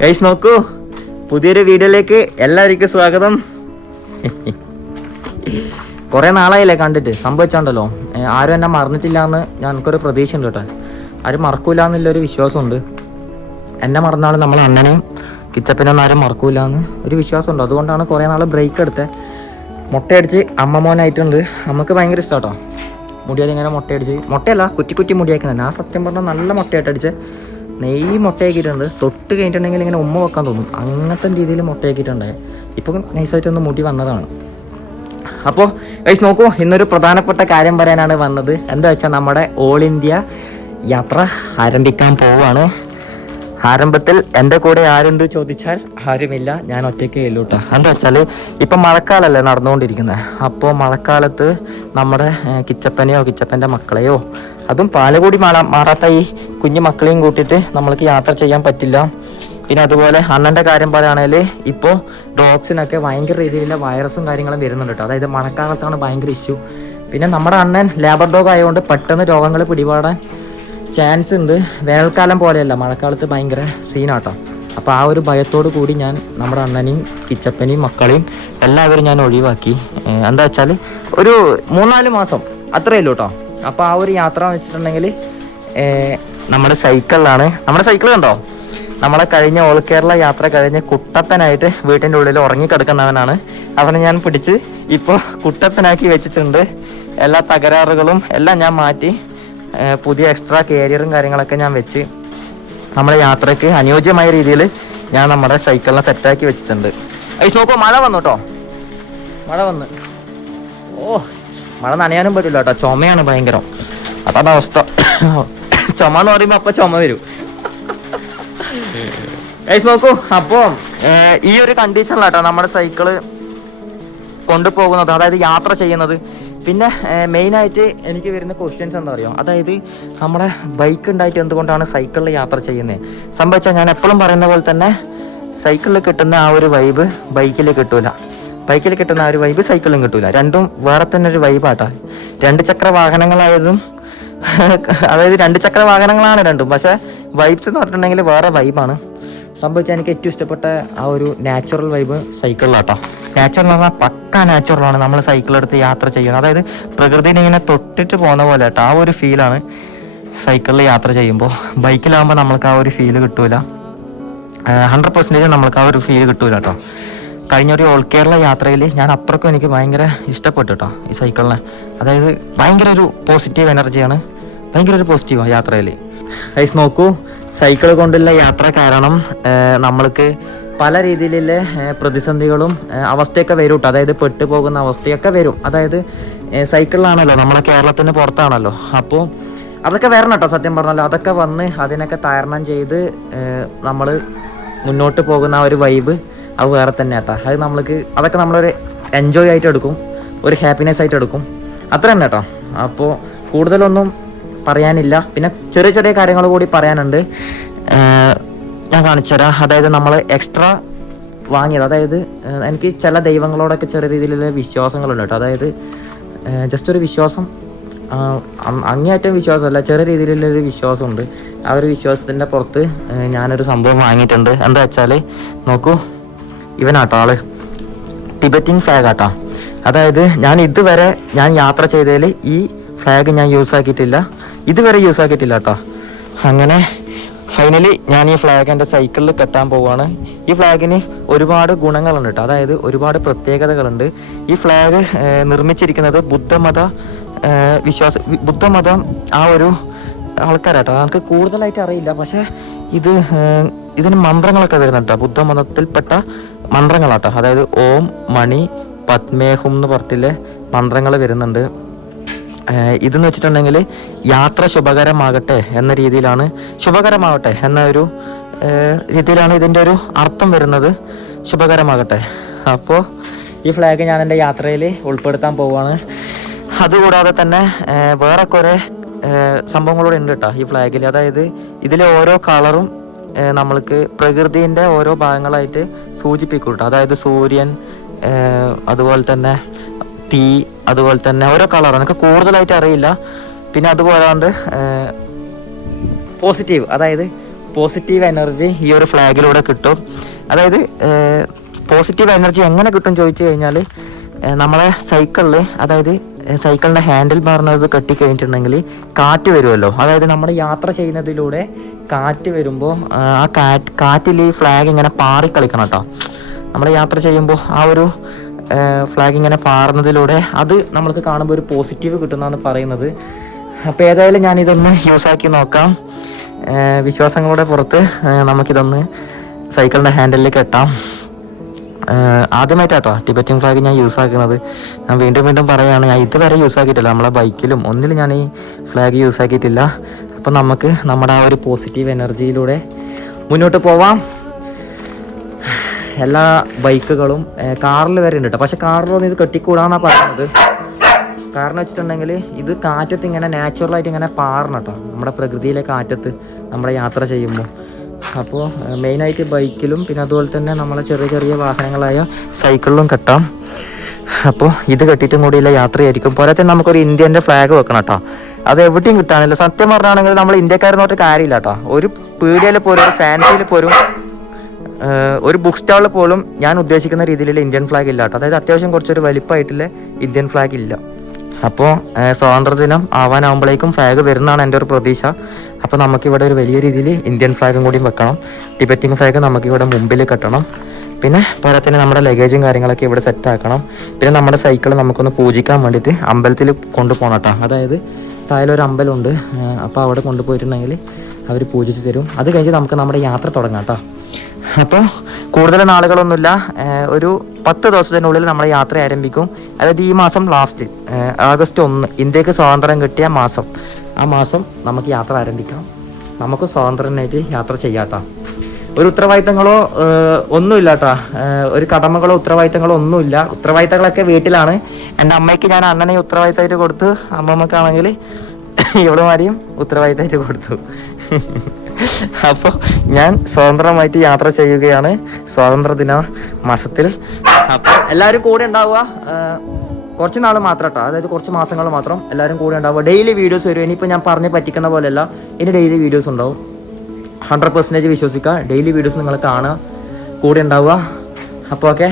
Guys നോക്കൂ. പുതിയൊരു വീഡിയോയിലേക്ക് എല്ലാവർക്കും സ്വാഗതം. കുറേ നാളായില്ലേ കണ്ടിട്ട്. സംഭവിച്ചാണ്ടല്ലോ ആരും എന്നെ മറന്നിട്ടില്ല എന്ന് ഞങ്ങൾക്കൊരു പ്രതീക്ഷ ഉണ്ട് കേട്ടോ. ആരും മറക്കൂല എന്നുള്ളൊരു വിശ്വാസമുണ്ട്. എന്നെ മറന്നാലും നമ്മൾ അണ്ണനെയും കിച്ചപ്പനൊന്നും ആരും മറക്കൂല എന്ന് ഒരു വിശ്വാസമുണ്ട്. അതുകൊണ്ടാണ് കുറേ നാൾ ബ്രേക്ക് എടുത്തത് മുട്ടയടിച്ച് അമ്മ മോനായിട്ടുണ്ട്. നമുക്ക് ഭയങ്കര ഇഷ്ടാട്ടോ. മുടിയാൽ ഇങ്ങനെ മുട്ടയടിച്ച്. മുട്ടയല്ല കുറ്റി കുറ്റി മുടിയാക്കുന്നത്. ഞാൻ സത്യം പറഞ്ഞാൽ നല്ല മുട്ടയായിട്ട് അടിച്ച് നെയ്യ് മുട്ടയാക്കിയിട്ടുണ്ട്. തൊട്ട് കഴിഞ്ഞിട്ടുണ്ടെങ്കിൽ ഇങ്ങനെ ഉമ്മ വെക്കാൻ തോന്നും. അങ്ങനത്തെ രീതിയിൽ മുട്ടയാക്കിയിട്ടുണ്ട്. ഇപ്പം നൈസായിട്ടൊന്ന് മുടി വന്നതാണ്. അപ്പോൾ ഗൈസ് നോക്കൂ. ഇന്നൊരു പ്രധാനപ്പെട്ട കാര്യം പറയാനാണ് വന്നത്. എന്താ വെച്ചാൽ നമ്മുടെ ഓൾ ഇന്ത്യ യാത്ര ആരംഭിക്കാൻ പോവാണ് ആരംഭത്തിൽ എന്റെ കൂടെ ആരുണ്ട് ചോദിച്ചാൽ ആരുമില്ല. ഞാൻ ഒറ്റയ്ക്ക് എല്ലൂട്ടാ എന്താ വെച്ചാൽ ഇപ്പം മഴക്കാലമല്ലേ നടന്നുകൊണ്ടിരിക്കുന്നത്. അപ്പോൾ മഴക്കാലത്ത് നമ്മുടെ കിച്ചപ്പനെയോ കിച്ചപ്പന്റെ മക്കളെയോ അതും പാലകൂടി മാറാ മാറാത്ത ഈ കുഞ്ഞു മക്കളെയും കൂട്ടിയിട്ട് നമ്മൾക്ക് യാത്ര ചെയ്യാൻ പറ്റില്ല. പിന്നെ അതുപോലെ അണ്ണന്റെ കാര്യം പറയുകയാണെങ്കിൽ ഇപ്പോൾ ഡോഗ്സിനൊക്കെ ഭയങ്കര രീതിയിലുള്ള വൈറസും കാര്യങ്ങളും വരുന്നുണ്ട് കേട്ടോ. അതായത് മഴക്കാലത്താണ് ഭയങ്കര ഇഷ്യൂ പിന്നെ നമ്മുടെ അണ്ണൻ ലേബർ ഡോഗ് ആയതുകൊണ്ട് പെട്ടെന്ന് രോഗങ്ങൾ പിടിപാടാൻ ചാൻസ് ഉണ്ട്. വേനൽക്കാലം പോലെയല്ല മഴക്കാലത്ത് ഭയങ്കര സീനാട്ടോ അപ്പോൾ ആ ഒരു ഭയത്തോടു കൂടി ഞാൻ നമ്മുടെ അണ്ണനെയും കിച്ചപ്പനെയും മക്കളെയും എല്ലാവരും ഞാൻ ഒഴിവാക്കി. എന്താ വെച്ചാൽ ഒരു മൂന്നാൽ മാസം അത്രയേ ഉള്ളൂ കേട്ടോ. അപ്പോൾ ആ ഒരു യാത്ര വെച്ചിട്ടുണ്ടെങ്കിൽ നമ്മുടെ സൈക്കിളിലാണ്. നമ്മുടെ സൈക്കിൾ കണ്ടോ? നമ്മളെ കഴിഞ്ഞ ഓൾ കേരള യാത്ര കഴിഞ്ഞ് കുട്ടപ്പനായിട്ട് വീട്ടിന്റെ ഉള്ളിൽ ഉറങ്ങിക്കിടക്കുന്നവനാണ് അവനെ ഞാൻ പിടിച്ച് ഇപ്പോൾ കുട്ടപ്പനാക്കി വെച്ചിട്ടുണ്ട്. എല്ലാ തകരാറുകളും എല്ലാം ഞാൻ മാറ്റി പുതിയ എക്സ്ട്രാ കാരിയറും കാര്യങ്ങളൊക്കെ ഞാൻ വെച്ച് നമ്മുടെ യാത്രയ്ക്ക് അനുയോജ്യമായ രീതിയിൽ ഞാൻ നമ്മുടെ സൈക്കിളിനെ സെറ്റാക്കി വെച്ചിട്ടുണ്ട്. ഐസ് നോക്കൂ മഴ വന്നു കേട്ടോ. മഴ വന്ന്. ഓ മഴ നനയാനും പറ്റില്ല കേട്ടോ. ചുമയാണ് ഭയങ്കരം. അതാണ് അവസ്ഥ. ചുമ എന്ന് പറയുമ്പോൾ അപ്പം ചുമ വരും. ഐസ് നോക്കൂ അപ്പോൾ ഈ ഒരു കണ്ടീഷനിലാട്ടോ നമ്മുടെ സൈക്കിൾ കൊണ്ടുപോകുന്നത് അതായത് യാത്ര ചെയ്യുന്നത്. പിന്നെ മെയിനായിട്ട് എനിക്ക് വരുന്ന ക്വസ്റ്റ്യൻസ് എന്താ പറയുക അതായത് നമ്മുടെ ബൈക്ക് ഉണ്ടായിട്ട് എന്തുകൊണ്ടാണ് സൈക്കിളിൽ യാത്ര ചെയ്യുന്നത് സംഭവിച്ചാൽ ഞാൻ എപ്പോഴും പറയുന്ന പോലെ തന്നെ സൈക്കിളിൽ കിട്ടുന്ന ആ ഒരു വൈബ് ബൈക്കിൽ കിട്ടൂല. ബൈക്കിൽ കിട്ടുന്ന ആ ഒരു വൈബ് സൈക്കിളും കിട്ടൂല. രണ്ടും വേറെ തന്നെ ഒരു വൈബാട്ടാ രണ്ട് ചക്ര വാഹനങ്ങളായതും അതായത് രണ്ട് ചക്ര വാഹനങ്ങളാണ് രണ്ടും. പക്ഷേ വൈബ്സ് എന്ന് പറഞ്ഞിട്ടുണ്ടെങ്കിൽ വേറെ വൈബാണ് സംഭവിച്ചാൽ എനിക്ക് ഏറ്റവും ഇഷ്ടപ്പെട്ട ആ ഒരു നാച്ചുറൽ വൈബ് സൈക്കിളിലാട്ടോ നാച്ചുറൽ എന്ന് പറഞ്ഞാൽ പക്ക നാച്ചുറലാണ് നമ്മൾ സൈക്കിൾ എടുത്ത് യാത്ര ചെയ്യുന്നത്. അതായത് പ്രകൃതിനെ ഇങ്ങനെ തൊട്ടിട്ട് പോകുന്ന പോലെ കേട്ടോ ആ ഒരു ഫീലാണ് സൈക്കിളിൽ യാത്ര ചെയ്യുമ്പോൾ ബൈക്കിലാകുമ്പോൾ നമ്മൾക്ക് ആ ഒരു ഫീൽ കിട്ടൂല. ഹൺഡ്രഡ് പെർസെന്റേജ് നമ്മൾക്ക് ആ ഒരു ഫീൽ കിട്ടൂല കേട്ടോ. കഴിഞ്ഞ ഒരു ഓൾ കേരള യാത്രയിൽ ഞാൻ അത്രക്കും എനിക്ക് ഭയങ്കര ഇഷ്ടപ്പെട്ടു കേട്ടോ ഈ സൈക്കിളിനെ അതായത് ഭയങ്കര ഒരു പോസിറ്റീവ് എനർജിയാണ് ഭയങ്കര ഒരു പോസിറ്റീവാണ് യാത്രയിൽ ഐസ് നോക്കൂ. സൈക്കിൾ കൊണ്ടുള്ള യാത്ര കാരണം നമ്മൾക്ക് പല രീതിയിലുള്ള പ്രതിസന്ധികളും അവസ്ഥയൊക്കെ വരും കേട്ടോ അതായത് പെട്ടുപോകുന്ന അവസ്ഥയൊക്കെ വരും. അതായത് സൈക്കിളിലാണല്ലോ നമ്മളെ കേരളത്തിന് പുറത്താണല്ലോ. അപ്പോൾ അതൊക്കെ വരണം കേട്ടോ സത്യം പറഞ്ഞല്ലോ അതൊക്കെ വന്ന് അതിനൊക്കെ തരണം ചെയ്ത് നമ്മൾ മുന്നോട്ട് പോകുന്ന ഒരു വൈബ് അത് വേറെ തന്നെ കേട്ടോ അത് നമ്മൾക്ക് അതൊക്കെ നമ്മളൊരു എൻജോയ് ആയിട്ട് എടുക്കും. ഒരു ഹാപ്പിനെസ് ആയിട്ട് എടുക്കും. അത്ര തന്നെ കേട്ടോ അപ്പോൾ കൂടുതലൊന്നും പറയാനില്ല. പിന്നെ ചെറിയ ചെറിയ കാര്യങ്ങൾ കൂടി പറയാനുണ്ട്. ഞാൻ കാണിച്ചുതരാം. അതായത് നമ്മൾ എക്സ്ട്രാ വാങ്ങിയത് അതായത് എനിക്ക് ചില ദൈവങ്ങളോടൊക്കെ ചെറിയ രീതിയിലുള്ള വിശ്വാസങ്ങളുണ്ട് കേട്ടോ അതായത് ജസ്റ്റ് ഒരു വിശ്വാസം അങ്ങേയറ്റം വിശ്വാസമല്ല ചെറിയ രീതിയിലുള്ളൊരു വിശ്വാസമുണ്ട്. ആ ഒരു വിശ്വാസത്തിന്റെ പുറത്ത് ഞാനൊരു സംഭവം വാങ്ങിയിട്ടുണ്ട്. എന്താ വെച്ചാൽ നോക്കൂ. ഇവനാട്ടോ ആൾ ടിബറ്റിൻ ഫ്ലാഗ് ആട്ടോ. അതായത് ഞാൻ ഇതുവരെ ഞാൻ യാത്ര ചെയ്തതിൽ ഈ ഫ്ലാഗ് ഞാൻ യൂസ് ആക്കിയിട്ടില്ല. ഇതുവരെ യൂസ് ആക്കിയിട്ടില്ല കേട്ടോ അങ്ങനെ ഫൈനലി ഞാൻ ഈ ഫ്ലാഗ് എന്റെ സൈക്കിളിൽ കെട്ടാൻ പോവുകയാണ് ഈ ഫ്ലാഗിന് ഒരുപാട് ഗുണങ്ങളുണ്ട് കേട്ടോ അതായത് ഒരുപാട് പ്രത്യേകതകളുണ്ട്. ഈ ഫ്ലാഗ് നിർമ്മിച്ചിരിക്കുന്നത് ബുദ്ധമത വിശ്വാസ ബുദ്ധമതം ആ ഒരു ആൾക്കാരാട്ടോ. നമുക്ക് കൂടുതലായിട്ട് അറിയില്ല. പക്ഷേ ഇത് ഇതിന് മന്ത്രങ്ങളൊക്കെ വരുന്നുണ്ട് ബുദ്ധമതത്തിൽപ്പെട്ട മന്ത്രങ്ങളാട്ടോ. അതായത് ഓം മണി പത്മേഹം എന്ന് പറഞ്ഞിട്ടില്ലേ മന്ത്രങ്ങൾ വരുന്നുണ്ട്. ഇതെന്ന് വെച്ചിട്ടുണ്ടെങ്കിൽ യാത്ര ശുഭകരമാകട്ടെ എന്ന രീതിയിലാണ് ശുഭകരമാകട്ടെ എന്ന ഒരു രീതിയിലാണ് ഇതിന്റെ ഒരു അർത്ഥം വരുന്നത്. ശുഭകരമാകട്ടെ. അപ്പോൾ ഈ ഫ്ലാഗ് ഞാൻ എന്റെ യാത്രയിൽ ഉൾപ്പെടുത്താൻ പോവുകയാണ് അതുകൂടാതെ തന്നെ വേറെ കുറേ സംഭവങ്ങളോട് ഉണ്ട് കേട്ടോ ഈ ഫ്ലാഗിൽ അതായത് ഇതിലെ ഓരോ കളറും നമ്മൾക്ക് പ്രകൃതിന്റെ ഓരോ ഭാഗങ്ങളായിട്ട് സൂചിപ്പിക്കും കേട്ടോ അതായത് സൂര്യൻ അതുപോലെ തന്നെ തീ അതുപോലെ തന്നെ ഓരോ കളർ എനിക്ക് കൂടുതലായിട്ട് അറിയില്ല. പിന്നെ അതുപോലാണ്ട് പോസിറ്റീവ്. അതായത് പോസിറ്റീവ് എനർജി ഈ ഒരു ഫ്ലാഗിലൂടെ കിട്ടും. അതായത് പോസിറ്റീവ് എനർജി എങ്ങനെ കിട്ടും ചോദിച്ചു കഴിഞ്ഞാൽ നമ്മളെ സൈക്കിളിൽ അതായത് സൈക്കിളിന്റെ ഹാൻഡിൽ ബാറിനത് കെട്ടിക്കഴിഞ്ഞിട്ടുണ്ടെങ്കിൽ കാറ്റ് വരുമല്ലോ. അതായത് നമ്മൾ യാത്ര ചെയ്യുന്നതിലൂടെ കാറ്റ് വരുമ്പോൾ ആ കാറ്റ് കാറ്റിൽ ഈ ഫ്ലാഗ് ഇങ്ങനെ പാറിക്കളിക്കണം കേട്ടോ നമ്മൾ യാത്ര ചെയ്യുമ്പോൾ ആ ഒരു ഫ്ലാഗ് ഇങ്ങനെ പാറുന്നതിലൂടെ അത് നമ്മൾക്ക് കാണുമ്പോൾ ഒരു പോസിറ്റീവ് കിട്ടുന്നതാണ് പറയുന്നത്. അപ്പോൾ ഏതായാലും ഞാനിതൊന്ന് യൂസാക്കി നോക്കാം. വിശ്വാസങ്ങളുടെ പുറത്ത് നമുക്കിതൊന്ന് സൈക്കിളിന്റെ ഹാൻഡിലിൽ കെട്ടാം ആദ്യമായിട്ടാട്ടോ ടിബറ്റൻ ഫ്ലാഗ് ഞാൻ യൂസ് ആക്കുന്നത്. ഞാൻ വീണ്ടും വീണ്ടും പറയുകയാണ് ഞാൻ ഇതുവരെ യൂസ് ആക്കിയിട്ടില്ല. നമ്മളെ ബൈക്കിലും ഒന്നിലും ഞാൻ ഈ ഫ്ലാഗ് യൂസ് ആക്കിയിട്ടില്ല. അപ്പം നമുക്ക് നമ്മുടെ ആ ഒരു പോസിറ്റീവ് എനർജിയിലൂടെ മുന്നോട്ട് പോവാം. എല്ലാ ബൈക്കുകളും കാറിൽ വരെ ഉണ്ട് കേട്ടോ പക്ഷെ കാറിലൊന്നും ഇത് കെട്ടിക്കൂടാന്നാണ് പറയുന്നത്. കാരണം വെച്ചിട്ടുണ്ടെങ്കിൽ ഇത് കാറ്റത്ത് ഇങ്ങനെ നാച്ചുറലായിട്ട് ഇങ്ങനെ പാറണം കേട്ടോ നമ്മുടെ പ്രകൃതിയിലെ കാറ്റത്ത് നമ്മുടെ യാത്ര ചെയ്യുമ്പോൾ. അപ്പോൾ മെയിനായിട്ട് ബൈക്കിലും പിന്നെ അതുപോലെ തന്നെ നമ്മളെ ചെറിയ ചെറിയ വാഹനങ്ങളായ സൈക്കിളിലും കെട്ടാം. അപ്പോൾ ഇത് കെട്ടിയിട്ടും കൂടിയുള്ള യാത്രയായിരിക്കും. പോരാതെ നമുക്കൊരു ഇന്ത്യന്റെ ഫ്ലാഗ് വെക്കണം കേട്ടോ അത് എവിടെയും കിട്ടാനില്ല. സത്യം പറഞ്ഞാണെങ്കിൽ നമ്മൾ ഇന്ത്യക്കാരെന്ന് പറഞ്ഞിട്ട് കാര്യമില്ല കേട്ടോ ഒരു പീഡിയയിൽ പോലും ഒരു ഫാൻസിയിൽ പോലും ഒരു ബുക്ക് സ്റ്റാളിൽ പോലും ഞാൻ ഉദ്ദേശിക്കുന്ന രീതിയിലുള്ള ഇന്ത്യൻ ഫ്ലാഗ് ഇല്ല കേട്ടോ അതായത് അത്യാവശ്യം കുറച്ചൊരു വലിപ്പമായിട്ടുള്ള ഇന്ത്യൻ ഫ്ലാഗ് ഇല്ല. അപ്പോൾ സ്വാതന്ത്ര്യദിനം ആവാനാവുമ്പോഴേക്കും ഫ്ലാഗ് വരുന്നതാണ് എന്റെ ഒരു പ്രതീക്ഷ. അപ്പോൾ നമുക്കിവിടെ ഒരു വലിയ രീതിയിൽ ഇന്ത്യൻ ഫ്ലാഗും കൂടിയും വെക്കണം. ടിബറ്റിംഗ് ഫ്ലാഗ് നമുക്കിവിടെ മുമ്പിൽ കെട്ടണം. പിന്നെ പോലെ തന്നെ നമ്മുടെ ലഗേജും കാര്യങ്ങളൊക്കെ ഇവിടെ സെറ്റ് ആക്കണം. പിന്നെ നമ്മുടെ സൈക്കിൾ നമുക്കൊന്ന് പൂജിക്കാൻ വേണ്ടിയിട്ട് അമ്പലത്തിൽ കൊണ്ടുപോകണം കേട്ടോ അതായത് താഴെ ഒരു അമ്പലമുണ്ട്. അപ്പോൾ അവിടെ കൊണ്ടുപോയിട്ടുണ്ടെങ്കിൽ അവർ പൂജിച്ച് തരും. അത് കഴിഞ്ഞ് നമുക്ക് നമ്മുടെ യാത്ര തുടങ്ങാം കേട്ടോ അപ്പോൾ കൂടുതൽ നാളുകളൊന്നുമില്ല. ഒരു പത്ത് ദിവസത്തിനുള്ളിൽ നമ്മൾ യാത്ര ആരംഭിക്കും. അതായത് ഈ മാസം ലാസ്റ്റ് ആഗസ്റ്റ് ഒന്ന്. ഇന്ത്യയ്ക്ക് സ്വാതന്ത്ര്യം കിട്ടിയ മാസം. ആ മാസം നമുക്ക് യാത്ര ആരംഭിക്കാം. നമുക്ക് സ്വാതന്ത്ര്യനായിട്ട് യാത്ര ചെയ്യാട്ടോ. ഒരു ഉത്തരവാദിത്തങ്ങളോ ഒന്നുമില്ല കേട്ടോ ഒരു കടമകളോ ഉത്തരവാദിത്തങ്ങളോ ഒന്നുമില്ല. ഉത്തരവാദിത്തങ്ങളൊക്കെ വീട്ടിലാണ്. എന്റെ അമ്മയ്ക്ക് ഞാൻ അണ്ണനെ ഉത്തരവാദിത്തമായിട്ട് കൊടുത്തു അമ്മമ്മക്കാണെങ്കിൽ ഇവളുമാരെയും ഉത്തരവാദിത്തമായിട്ട് കൊടുത്തു. അപ്പോൾ ഞാൻ സ്വതന്ത്രമായിട്ട് യാത്ര ചെയ്യുകയാണ് സ്വാതന്ത്ര്യദിന മാസത്തിൽ. അപ്പോൾ എല്ലാവരും കൂടെ ഉണ്ടാവുക കുറച്ച് നാൾ മാത്രം കേട്ടോ അതായത് കുറച്ച് മാസങ്ങൾ മാത്രം എല്ലാവരും കൂടെ ഉണ്ടാവുക. ഡെയിലി വീഡിയോസ് വരും. ഇനിയിപ്പോൾ ഞാൻ പറഞ്ഞ് പറ്റിക്കുന്ന പോലെയല്ല. ഇനി ഡെയിലി വീഡിയോസ് ഉണ്ടാവും. ഹൺഡ്രഡ് പെർസെന്റേജ് വിശ്വസിക്കുക. ഡെയിലി വീഡിയോസ് നിങ്ങൾ കാണുക. കൂടെ ഉണ്ടാവുക. അപ്പോൾ ഓക്കെ